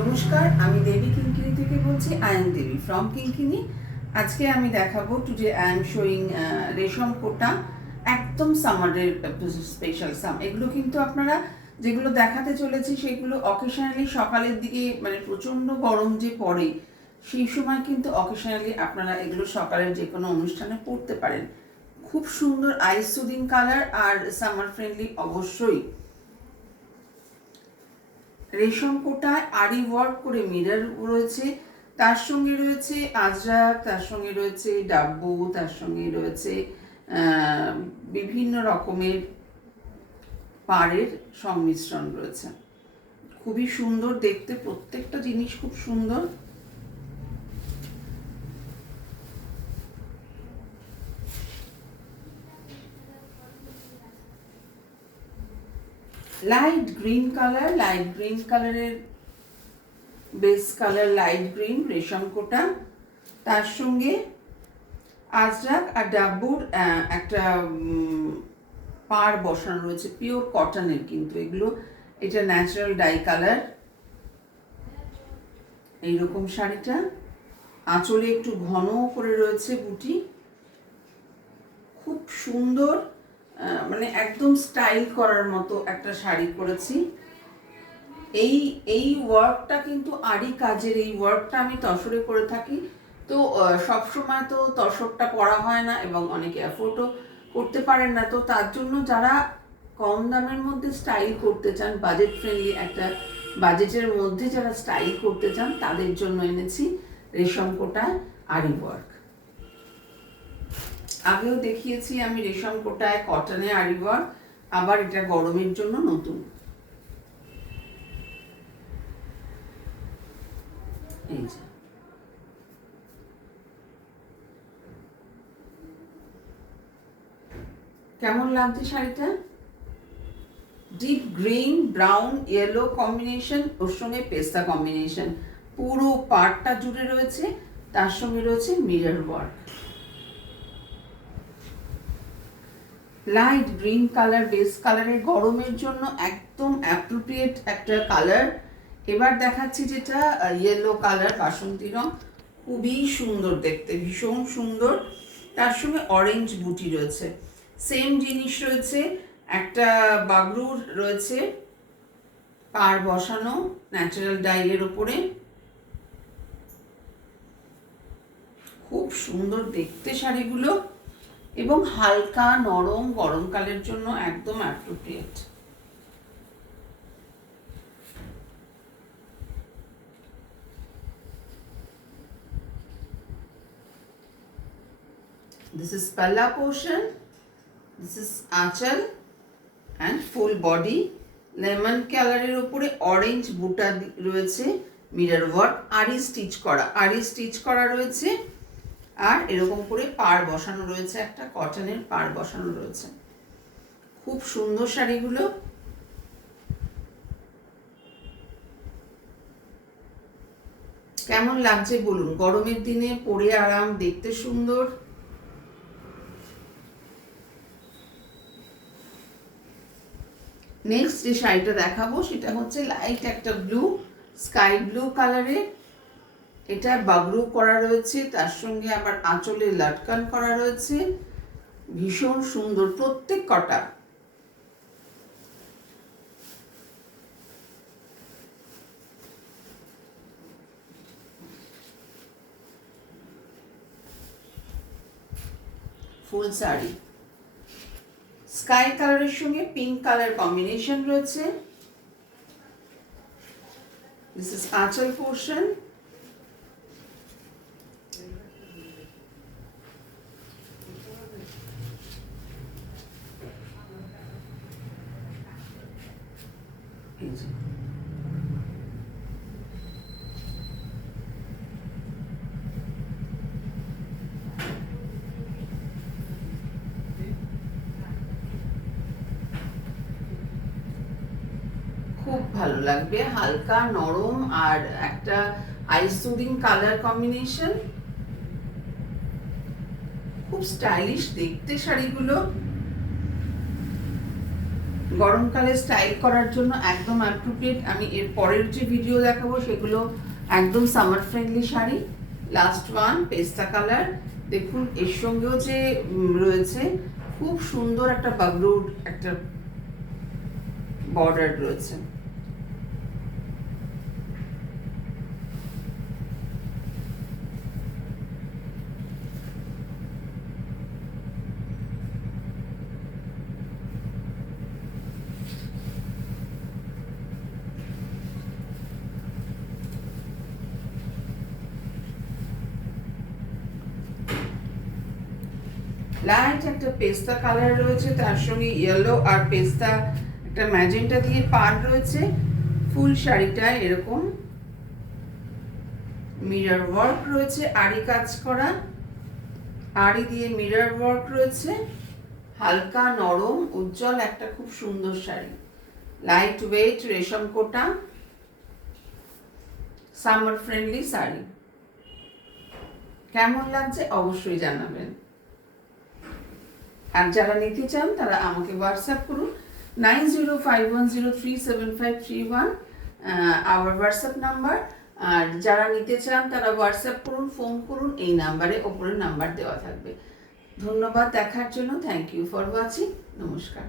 নমস্কার, আমি দেবী কিঙ্কিনি থেকে বলছি। আই এম দেবী ফ্রম কিঙ্কিনি। আজকে আমি দেখাবো টুডে আই এম শোয়িং রেশম কোটা, একদম সামারের স্পেশাল সাম। এগুলো কিন্তু আপনারা যেগুলো দেখাতে চলেছি সেগুলো অকেশনালি সকালের দিকে, মানে প্রচণ্ড গরম যে পড়ে সেই সময় কিন্তু অকেশনালি আপনারা এগুলো সকালের যে কোনো অনুষ্ঠানে পরতে পারেন। খুব সুন্দর আইস সুদিং কালার আর সামার ফ্রেন্ডলি অবশ্যই। রেশম কোটায় আরি ওয়ার্ক করে মিরর রয়েছে, তার সঙ্গে রয়েছে আজরাক, তার সঙ্গে রয়েছে ডাব্বু, তার সঙ্গে রয়েছে বিভিন্ন রকমের পাড়ের সংমিশ্রণ রয়েছে। খুবই সুন্দর দেখতে, প্রত্যেকটা জিনিস খুব সুন্দর। Light green colour, light green কালারের বেস কালার লাইট গ্রিন রেশম কোটা, তার সঙ্গে আজরাক আর ডাব্বুর একটা পাড় বসানো রয়েছে, পিওর কটনের কিন্তু এগুলো। এটা ন্যাচারাল ডাই কালার। এইরকম শাড়িটা আঁচলে একটু ঘন করে রয়েছে বুটি, খুব সুন্দর, মানে একদম স্টাইল করার মতো একটা শাড়ি করেছি। এই এই ওয়ার্কটা কিন্তু আরি কাজের, এই ওয়ার্কটা আমি তসরে করে থাকি। তো সবসময় তো তসরটা পরা হয় না এবং অনেকে অ্যাফোর্ডও করতে পারেন না। তো তার জন্য যারা কম দামের মধ্যে স্টাইল করতে চান, বাজেট ফ্রেন্ডলি একটা বাজেটের মধ্যে যারা স্টাইল করতে চান, তাদের জন্য এনেছি রেশম কোটায় আরি ওয়ার্ক। আগেও দেখিয়েছি আমি রেশম কোটায় কটনে আরি ওয়ার্ক, আবার এটা গরমের জন্য নতুন। এই যে কেমন লাগছে শাড়িটা? Deep green brown yellow combination, ওর সঙ্গে পেস্তা কম্বিনেশন, পুরো পাড়টা জুড়ে রয়েছে। তার সঙ্গে রয়েছে mirror work. Light green colour base কালারের, গরমের জন্য একদম অ্যাপ্রোপ্রিয়েট একটা কালার। এবার দেখাচ্ছি যেটা ইয়েলো কালার, বাসন্তী রং, খুবই সুন্দর দেখতে, ভীষণ সুন্দর। তার সঙ্গে অরেঞ্জ বুটি রয়েছে, সেম জিনিস রয়েছে, একটা বাগরুর রয়েছে পাড় বসানো ন্যাচারাল ডাইয়ের ওপরে। খুব সুন্দর দেখতে শাড়িগুলো এবং হালকা নরম, গরমকালের জন্য একদম appropriate. This is palla portion, this is আঁচল and full body। লেমন কালারের উপরে অরেঞ্জ বুটা রয়েছে, মিরর ওয়ার্ক, আরি স্টিচ করা, আরি স্টিচ করা রয়েছে। আর এরকম করে পাড় বসানো রয়েছে, একটা কটনের পাড় বসানো রয়েছে। খুব সুন্দর শাড়িগুলো। কেমন লাগছে বলুন? গরমের দিনে পরে আরাম, দেখতে সুন্দর। নেক্সট যে শাড়িটা দেখাবো সেটা হচ্ছে লাইট একটা ব্লু, স্কাই ব্লু কালারের। এটা বাগরু করা রয়েছে, তার সঙ্গে আবার আঁচলে লাটকান করা রয়েছে, ভীষণ সুন্দর প্রত্যেক কটা। ফুল শাড়ি স্কাই কালারের সঙ্গে পিঙ্ক কালার কম্বিনেশন রয়েছে। দিস ইজ আঁচল পোর্শন। খুব ভালো লাগবে, হালকা নরম আর একটা আইস সুদিং কালার কম্বিনেশন, খুব স্টাইলিশ দেখতে শাড়িগুলো। গরমকালে স্টাইল করার জন্য একদম অ্যাপ্রোপ্রিয়েট। আমি এর পরের যে ভিডিও দেখাবো সেগুলো একদম summer friendly sari. Last one পেস্তা কালার, দেখুন এর সঙ্গেও যে রয়েছে খুব সুন্দর একটা বাগরুড একটা বর্ডার রয়েছে। লাইট একটা পেস্তা কালার রয়েছে, তার সঙ্গে ইয়েলো আর পেস্তা একটা ম্যাজেন্টা দিয়ে পাড় রয়েছে। ফুল শাড়িটায় এরকম মিরর ওয়ার্ক রয়েছে, আড়ি কাজ করা, আড়ি দিয়ে মিরর ওয়ার্ক রয়েছে। হালকা নরম উজ্জ্বল একটা খুব সুন্দর শাড়ি, লাইট ওয়েট রেশম কোটা, সামার ফ্রেন্ডলি শাড়ি। কেমন লাগছে অবশ্যই জানাবেন। আর যারা নিতে চান তারা আমাকে হোয়াটসঅ্যাপ করুন 9051037531 আমার হোয়াটসঅ্যাপ নাম্বার। আর যারা নিতে চান তারা হোয়াটসঅ্যাপ করুন, ফোন করুন, এই নাম্বারে ওপরে নাম্বার দেওয়া থাকবে। ধন্যবাদ দেখার জন্য। Thank you for watching. নমস্কার।